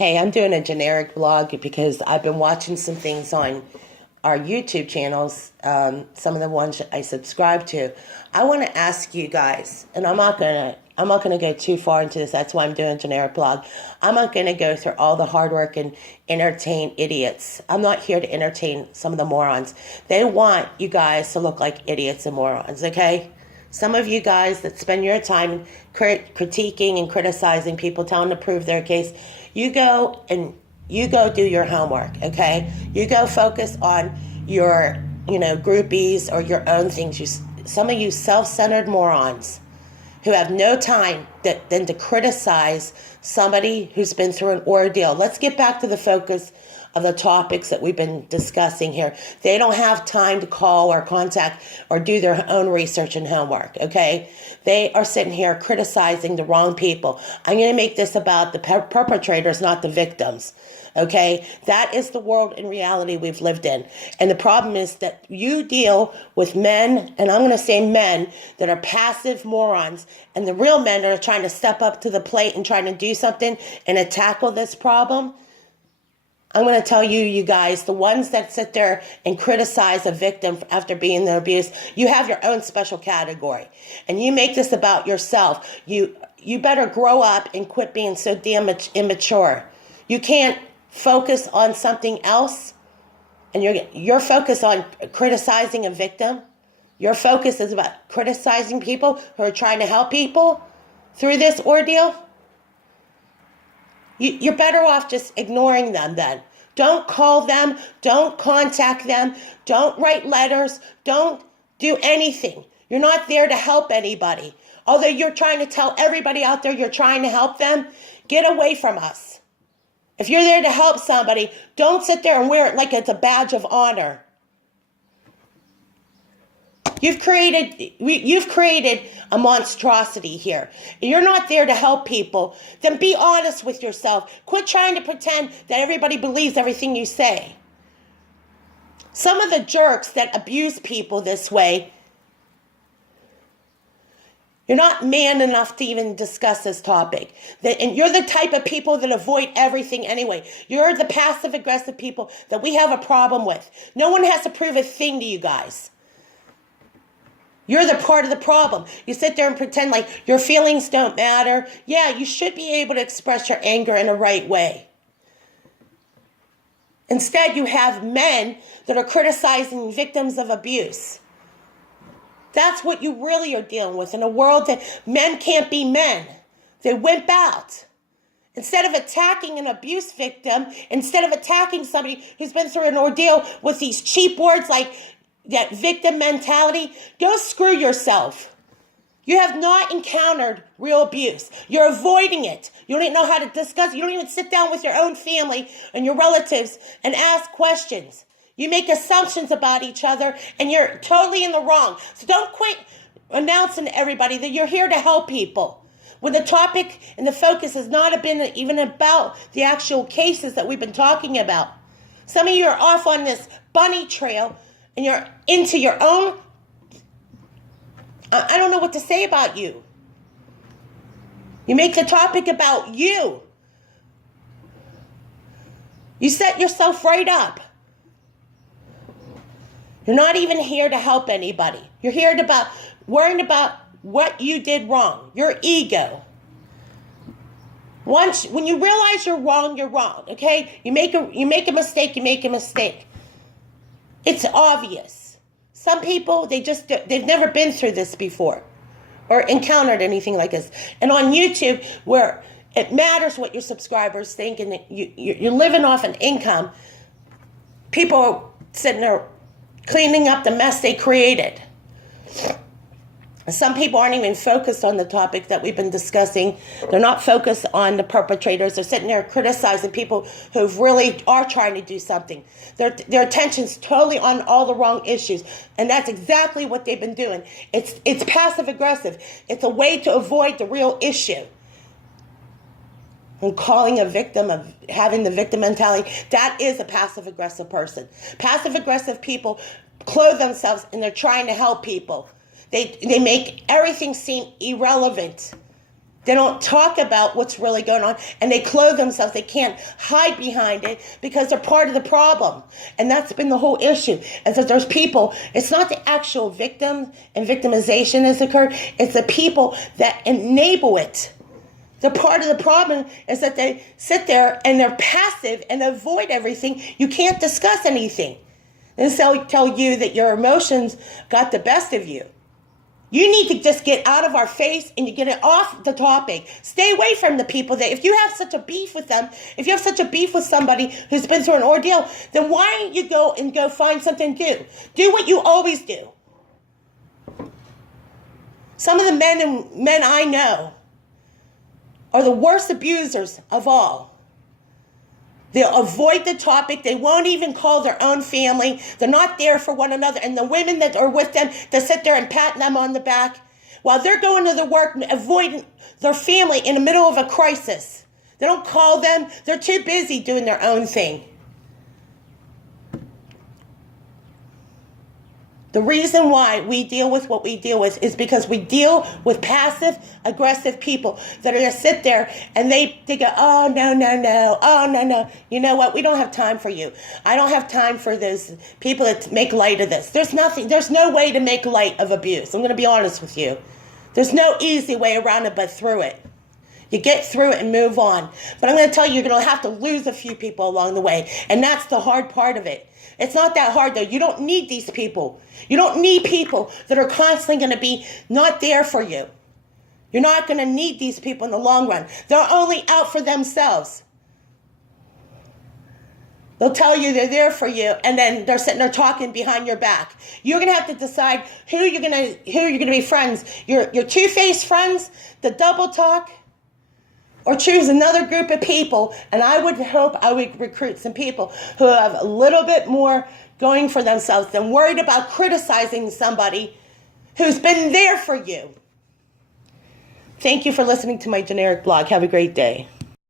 Hey, I'm doing a generic blog because I've been watching some things on our YouTube channels, some of the ones I subscribe to. I want to ask you guys, and I'm not gonna go too far into this. That's why I'm doing a generic blog. I'm not gonna go through all the hard work and entertain idiots. I'm not here to entertain some of the morons. They want you guys to look like idiots and morons, okay? Some of you guys that spend your time critiquing and criticizing people, telling them to prove their case, you go do your homework, okay? You go focus on your, groupies or your own things. Some of you self-centered morons who have no time than to criticize somebody who's been through an ordeal. Let's get back to the focus of the topics that we've been discussing here. They don't have time to call or contact or do their own research and homework, okay? They are sitting here criticizing the wrong people. I'm going to make this about the perpetrators, not the victims, okay? That is the world and reality we've lived in. And the problem is that you deal with men, and I'm going to say men, that are passive morons, and the real men that are trying to step up to the plate and trying to do something and to tackle this problem. I'm going to tell you guys, the ones that sit there and criticize a victim after being the abuse, you have your own special category. And you make this about yourself. You better grow up and quit being so damn immature. You can't focus on something else, and you're focused on criticizing a victim. Your focus is about criticizing people who are trying to help people through this ordeal. You're better off just ignoring them then. Don't call them. Don't contact them. Don't write letters. Don't do anything. You're not there to help anybody. Although you're trying to tell everybody out there you're trying to help them, get away from us. If you're there to help somebody, don't sit there and wear it like it's a badge of honor. You've created a monstrosity here. You're not there to help people. Then be honest with yourself. Quit trying to pretend that everybody believes everything you say. Some of the jerks that abuse people this way, you're not man enough to even discuss this topic. And you're the type of people that avoid everything anyway. You're the passive-aggressive people that we have a problem with. No one has to prove a thing to you guys. You're the part of the problem. You sit there and pretend like your feelings don't matter. Yeah, you should be able to express your anger in the right way. Instead, you have men that are criticizing victims of abuse. That's what you really are dealing with in a world that men can't be men. They wimp out. Instead of attacking an abuse victim, instead of attacking somebody who's been through an ordeal with these cheap words like that victim mentality, go screw yourself. You have not encountered real abuse. You're avoiding it. You don't even know how to discuss it. You don't even sit down with your own family and your relatives and ask questions. You make assumptions about each other, and you're totally in the wrong. So don't quit announcing to everybody that you're here to help people, when the topic and the focus has not been even about the actual cases that we've been talking about. Some of you are off on this bunny trail, and you're into your own, I don't know what to say about you. You make the topic about you. You set yourself right up. You're not even here to help anybody. You're here to worrying about what you did wrong, your ego. When you realize you're wrong, okay? You make a mistake. It's obvious. Some people, they've never been through this before or encountered anything like this. And on YouTube, where it matters what your subscribers think and you're living off an income, people are sitting there cleaning up the mess they created. Some people aren't even focused on the topic that we've been discussing. They're not focused on the perpetrators. They're sitting there criticizing people who really are trying to do something. Their attention's totally on all the wrong issues. And that's exactly what they've been doing. It's passive-aggressive. It's a way to avoid the real issue. And calling a victim, of having the victim mentality, that is a passive-aggressive person. Passive-aggressive people clothe themselves and they're trying to help people. They make everything seem irrelevant. They don't talk about what's really going on, and they clothe themselves. They can't hide behind it because they're part of the problem. And that's been the whole issue, is that there's people, it's not the actual victim and victimization that's occurred, it's the people that enable it. The part of the problem is that they sit there and they're passive and avoid everything. You can't discuss anything. And so tell you that your emotions got the best of you. You need to just get out of our face and you get it off the topic. Stay away from the people that, if you have such a beef with them, if you have such a beef with somebody who's been through an ordeal, then why don't you go find something to do? Do what you always do. Some of the men I know are the worst abusers of all. They'll avoid the topic. They won't even call their own family. They're not there for one another. And the women that are with them, they sit there and pat them on the back while they're going to their work, avoiding their family in the middle of a crisis. They don't call them. They're too busy doing their own thing. The reason why we deal with what we deal with is because we deal with passive, aggressive people that are going to sit there and they go, oh, no, oh, no. You know what? We don't have time for you. I don't have time for those people that make light of this. There's no way to make light of abuse. I'm going to be honest with you. There's no easy way around it but through it. You get through it and move on. But I'm going to tell you, you're going to have to lose a few people along the way. And that's the hard part of it. It's not that hard, though. You don't need these people. You don't need people that are constantly going to be not there for you. You're not going to need these people in the long run. They're only out for themselves. They'll tell you they're there for you, and then they're sitting there talking behind your back. You're going to have to decide who you're going to be friends. Your two-faced friends, the double talk, or choose another group of people. And I would hope I would recruit some people who have a little bit more going for themselves than worried about criticizing somebody who's been there for you. Thank you for listening to my generic blog. Have a great day.